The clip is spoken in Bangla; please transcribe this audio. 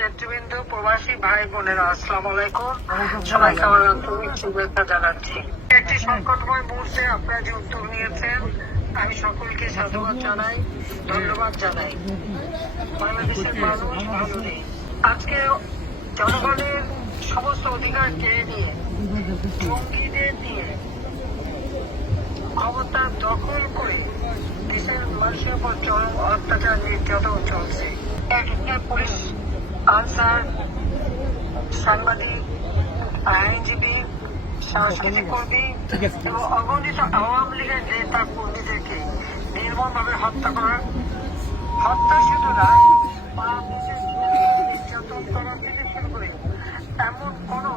নেতৃবৃন্দ, প্রবাসী ভাই বোনেরা, আসসালামু আলাইকুম। সবাইকে আমার আন্তরিক শুভেচ্ছা জানাচ্ছি। একটি সংকটময় মুহূর্তে আপনারা যে উদ্যোগ নিয়েছেন, আমি সকলকে সাধুবাদ জানাই, ধন্যবাদ জানাই। বাংলাদেশের মানুষ ভালো নেই। আজকে জনগণের সমস্ত অধিকার কেড়ে নিয়ে, জঙ্গিদের দিয়ে ক্ষমতা দখল করে দেশের মানুষের উপর চরম অত্যাচার নির্যাতন চলছে। পুলিশ, আনসার, সাংবাদিক, আইনজীবী, সাংস্কৃতিক কর্মী এবং অগণিত আওয়ামী লীগের নেতা কর্মীদেরকে নির্মমভাবে হত্যা করা, হত্যা শুধু নয়, নির্যাতন করা থেকে শুরু করে এমন কোনো